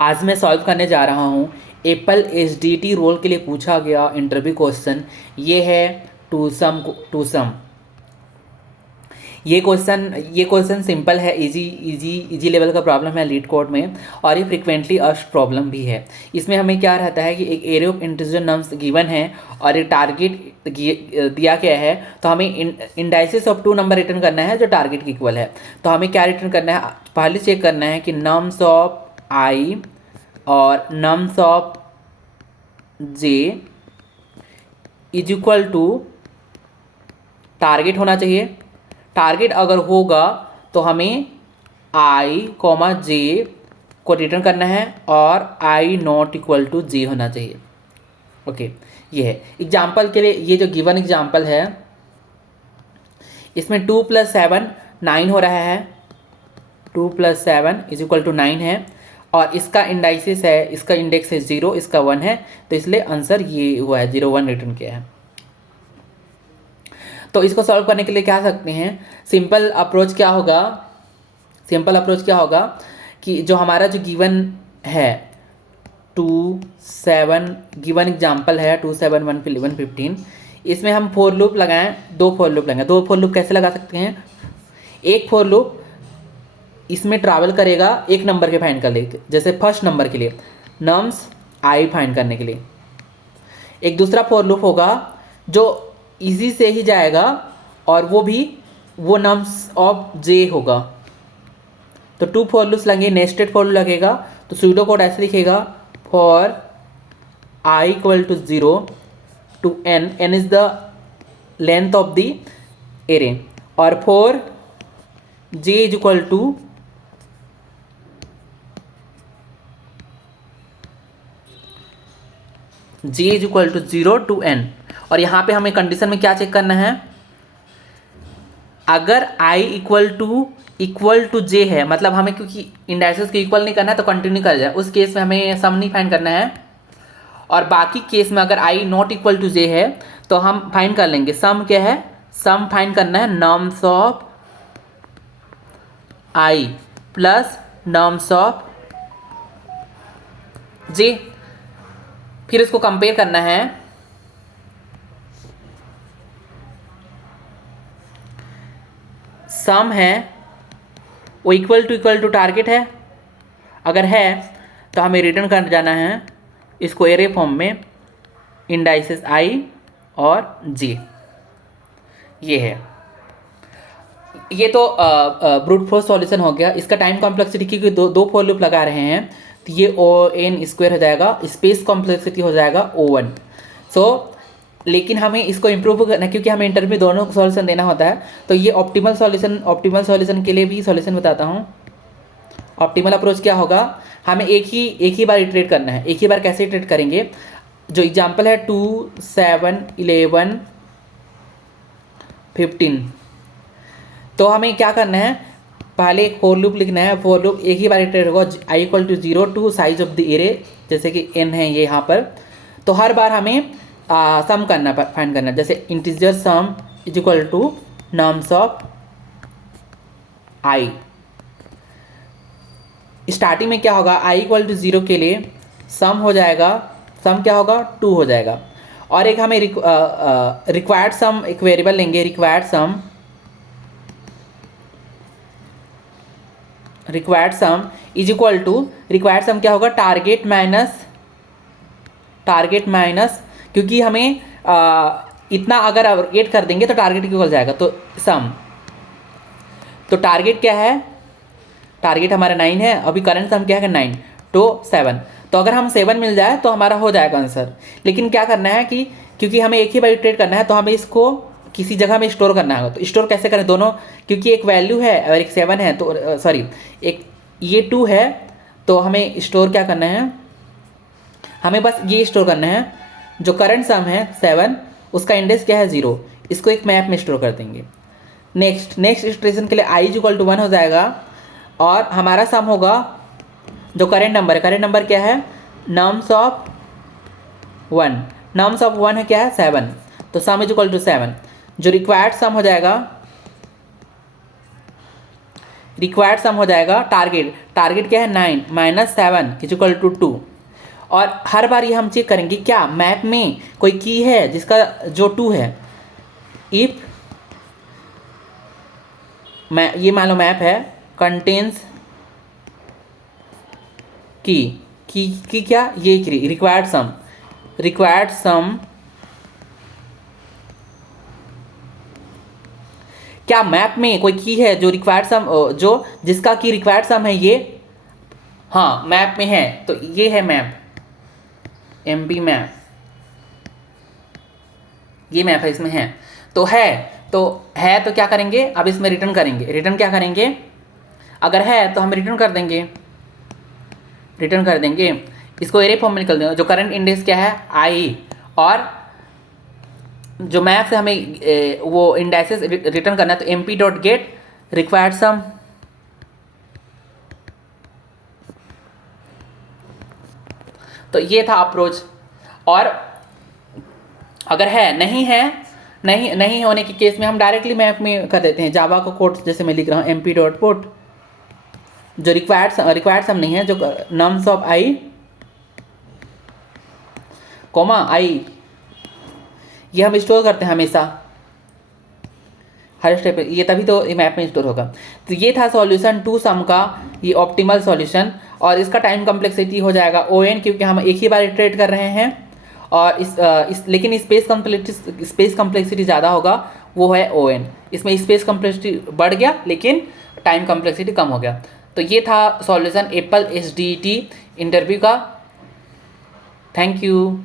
आज मैं सॉल्व करने जा रहा हूँ एप्पल एसडीटी रोल के लिए पूछा गया इंटरव्यू क्वेश्चन। ये है टू सम। ये क्वेश्चन सिंपल है, इजी इजी इजी लेवल का प्रॉब्लम है लीड कोड में, और ये फ्रिक्वेंटली आस्क्ड प्रॉब्लम भी है। इसमें हमें क्या रहता है कि एक array of integer numbers given है और एक टारगेट दिया गया है, तो हमें indices of two number return करना है जो टारगेट के इक्वल है। तो हमें क्या रिटर्न करना है, पहले चेक करना है कि नम्स ऑफ आई और nums of j is equal to target होना चाहिए। टारगेट अगर होगा तो हमें आई कॉमा जे को रिटर्न करना है और आई नॉट इक्वल टू जे होना चाहिए। ओके, ये है एग्जाम्पल के लिए। ये जो गिवन एग्जाम्पल है इसमें 2 + 7 9 हो रहा है। 2 + 7 इज इक्वल टू 9 है और इसका इंडाइसिस है, इसका इंडेक्स है 0, इसका 1 है, तो इसलिए आंसर ये हुआ है 0 1 रिटर्न किया है। तो इसको सॉल्व करने के लिए क्या सकते हैं, सिंपल अप्रोच क्या होगा कि जो हमारा जो गिवन है 2 7 गिवन एग्जाम्पल है 2 7 1 11 15, इसमें हम फोर लूप लगाएं, दो फोर लूप लगाएं। दो फोर लूप कैसे लगा सकते हैं, एक फोर लूप इसमें ट्रैवल करेगा एक नंबर के फाइंड कर लेते, जैसे फर्स्ट नंबर के लिए नम्स आई फाइंड करने के लिए। एक दूसरा फोर लूप होगा जो इजी से ही जाएगा और वो नम्स ऑफ जे होगा। तो 2 फोर लूप्स लगेंगे, नेस्टेड फोर लूप लगेगा। तो सूडो कोड ऐसे लिखेगा, for I equal to 0 to n, n is the length of the array, और for j is equal to j is equal to 0 to n। और यहाँ पे हमें कंडीशन में क्या चेक करना है, अगर i इक्वल टू j है, मतलब हमें क्योंकि इंडाइसेस को इक्वल नहीं करना है तो कंटिन्यू कर जाए, उस केस में हमें सम नहीं फाइंड करना है। और बाकी केस में अगर i not equal to j है तो हम फाइंड कर लेंगे सम क्या है, सम फाइंड करना है nums of i plus nums of j। फिर इसको कंपेयर करना है, सम है वो इक्वल टू टारगेट है, अगर है तो हमें रिटर्न कर जाना है इसको एरे फॉर्म में, इंडाइसेस आई और जे। ये है, ये तो ब्रूट फोर्स सॉल्यूशन हो गया। इसका टाइम कॉम्प्लेक्सिटी क्योंकि दो फोर लूप लगा रहे हैं तो ये O(n)² हो जाएगा, स्पेस कॉम्प्लेक्सिटी हो जाएगा O(1). लेकिन हमें इसको इम्प्रूव करना है क्योंकि हमें इंटरव्यू में दोनों सॉल्यूशन देना होता है। तो ये ऑप्टिमल सॉल्यूशन के लिए भी सॉल्यूशन बताता हूँ। ऑप्टिमल अप्रोच क्या होगा, हमें एक ही बार इटरेट करना है। एक ही बार कैसे इटरेट करेंगे, जो एग्जांपल है 2 7 11 15, तो हमें क्या करना है, पहले एक फोर लूप लिखना है। फोर लूप एक ही बार इटरेट होगा, i equal to 0 to size of the array, जैसे कि n है ये यहाँ पर। तो हर बार हमें सम करना, फाइंड करना, जैसे integer sum is equal to nums of i। Starting में क्या होगा, i इक्वल टू 0 के लिए सम हो जाएगा, सम क्या होगा 2 हो जाएगा। और एक हमें रिक्वायर्ड सम, एक वेरिएबल लेंगे required sum is equal to, required sum क्या होगा, टारगेट माइनस, क्योंकि हमें इतना अगर एड कर देंगे तो टारगेट इक्वल जाएगा, तो सम। तो टारगेट क्या है, टारगेट हमारा 9 है, अभी करंट सम क्या है 9 तो 7। तो अगर हम 7 मिल जाए तो हमारा हो जाएगा आंसर। लेकिन क्या करना है कि क्योंकि हमें एक ही बार इटरेट करना है तो हमें इसको किसी जगह में स्टोर करना है। तो स्टोर कैसे करें दोनों, क्योंकि एक वैल्यू है और एक 7 है, तो सॉरी एक ये 2 है, तो हमें स्टोर क्या करना है, हमें बस ये स्टोर करना है जो करंट सम है 7, उसका इंडेक्स क्या है 0, इसको एक मैप में स्टोर कर देंगे। नेक्स्ट इटरेशन के लिए i इक्वल टू 1 हो जाएगा और हमारा सम होगा जो करेंट नंबर है, करेंट नंबर क्या है नम्स ऑफ 1, नम्स ऑफ 1 है क्या है 7, तो सम इज इक्वल टू 7। जो रिक्वायर्ड सम हो जाएगा रिक्वायर्ड सम हो जाएगा टारगेट, टारगेट क्या है 9 माइनस 7 इज इक्वल टू 2। और हर बार ये हम चेक करेंगे क्या मैप में कोई की है जिसका जो 2 है। इफ मैं ये मान लो मैप है कंटेन्स की क्या ये रिक्वायर्ड सम क्या मैप में कोई की है जो रिक्वायर्ड सम जो जिसका की रिक्वायर्ड सम है ये, हाँ मैप में है, तो ये है मैप एमपी मैप, ये मैप है इसमें है तो क्या करेंगे अब इसमें रिटर्न करेंगे। रिटर्न क्या करेंगे, अगर है तो हम रिटर्न कर देंगे, इसको एरे फॉर्म में निकल देंगे। जो करंट इंडेक्स क्या है आई, और जो मैप से हमें वो इंडेक्सेस रिटर्न करना है तो M P dot get required sum. तो ये था अप्रोच। और अगर है नहीं होने के केस में हम डायरेक्टली मैप में कर देते हैं। जावा का कोड जैसे मैं लिख रहा हूँ एम पी डॉट पुट, जो रिक्वायर्ड सम नहीं है, जो नम्स ऑफ आई कोमा आई, ये हम स्टोर करते हैं हमेशा हर स्टेप पे, ये तभी तो मैप में स्टोर होगा। तो ये था सॉल्यूशन 2 सम का, ये ऑप्टिमल सॉल्यूशन। और इसका टाइम कम्प्लेक्सिटी हो जाएगा ON, क्योंकि हम एक ही बार इटरेट कर रहे हैं। और लेकिन स्पेस कम्प्लेक्सिटी ज़्यादा होगा, वो है ON। इसमें स्पेस कम्प्लेक्सिटी बढ़ गया लेकिन टाइम कम्प्लेक्सिटी कम हो गया। तो ये था सॉल्यूशन एप्पल SDET इंटरव्यू का। Thank you.